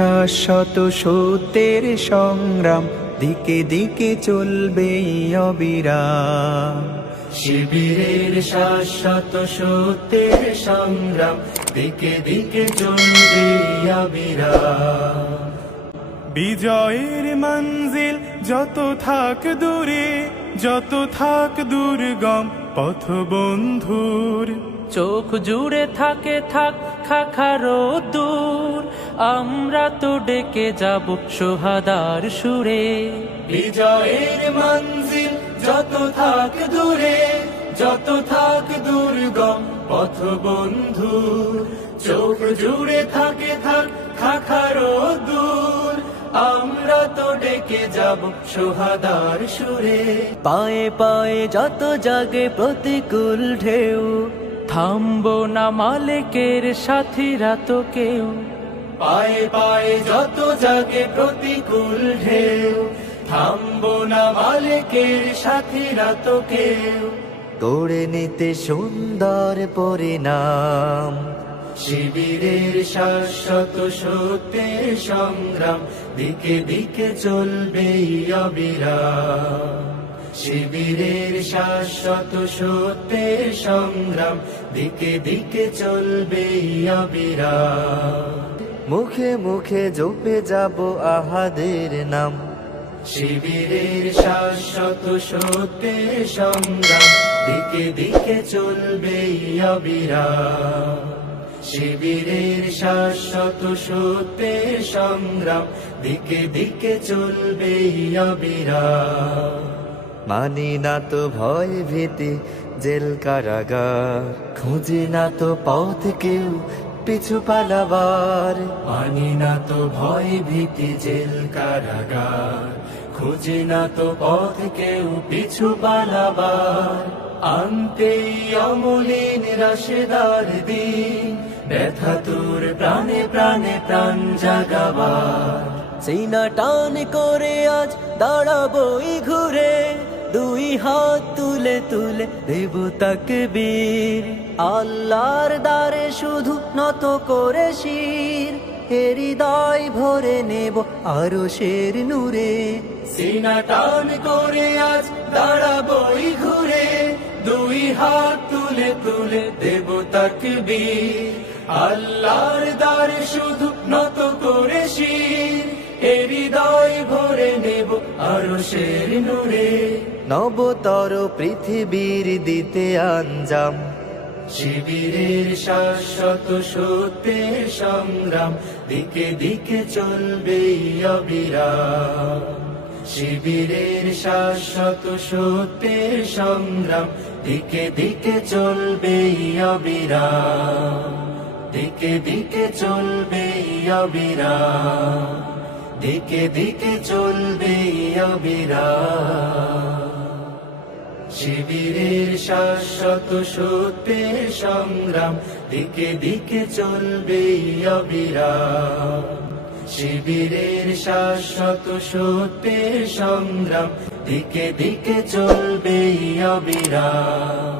শাশ্বত সত্যের সংগ্রাম, দিকে দিকে চলবে অবিরাম। শিবিরের শাশ্বত সত্যের সংগ্রাম, দিকে দিকে চলবে অবিরাম। বিজয়ের মঞ্জিল যত থাক দূরে, যত থাক দুর্গম পথ বন্ধুর, চোখ জুড়ে থাকে থাক খাখারো দূর, আমরা তো ডেকে যাব সোহাদার সুরে। বিজয়ের মঞ্জিল যত থাক দূরে, যত থাক দুর্গম পথ বন্ধুর, চোখ জুড়ে থাকে থাক খাখারো দূর, আমরা তো ডেকে যাব সোহাদার সুরে। পায়ে পায়ে যত জাগে প্রতিকূল ঢেউ, থামবো না মালিকের সাথীরা তো কেউ। পায়ে পায়ে যত জাগে প্রতিকূল ঢেউ, থামবো না মালিকের সাথীরা তো কেউ। গড়ে নিতে সুন্দর পরিণাম, শিবিরের শাশ্বত সত্যের সংগ্রাম, দিকে দিকে চলবে অবিরাম। শিবিরের শাশ্বত সত্যের সংগ্রাম, দিকে দিকে চলবে অবিরাম। মুখে মুখে জপে যাব আহাদের নাম, শিবিরের শাশ্বত সত্যের সংগ্রাম, দিকে দিকে চলবে অবিরাম। শিবিরের শাশ্বত সত্যের সংগ্রাম, দিকে দিকে চলবে অবিরাম। মানি না তো ভয় ভীতি জেল কারাগার, খুঁজি না তো পথ কেউ পিছু পালাবার। মানি না তো ভয় ভীতি জেল কারাগার, খুঁজি না তো পথ কেউ পিছু পালাবার। আনতেই অমলিন রাশেদার দিন, ব্যথা তোর প্রাণে প্রাণে প্রাণ জাগাবার। সিনা টান করে আজ দাঁড়াবোই ঘুরে, দুই হাত তুলে তুলে দেব তাকবীর। আল্লাহর দ্বারে শুধু নত করে শির, হৃদয় ভরে নেব আরশের নূরে। সিনা টান করে আজ দাঁড়াবোই ঘুরে, দুই হাত তুলে তুলে দেব তাকবীর। আল্লাহর দ্বারে শুধু নত করে শির, হৃদয় ভরে নেব আরশের নূরে। নবতর পৃথিবীর দিতে আঞ্জাম, শিবিরের শাশ্বত সত্যের সংগ্রাম, দিকে দিকে চলবে অবিরাম। শিবিরের শাশ্বত সত্যের সংগ্রাম, দিকে দিকে চলবে অবিরাম। দিকে দিকে চলবে অবিরাম, দিকে দিকে চলবে অবিরাম। শিবিরের শাশ্বত সত্যের সংগ্রাম, দিকে দিকে চলবে অবিরাম। শিবিরের শাশ্বত সত্যের সংগ্রাম, দিকে দিকে চলবে অবিরাম।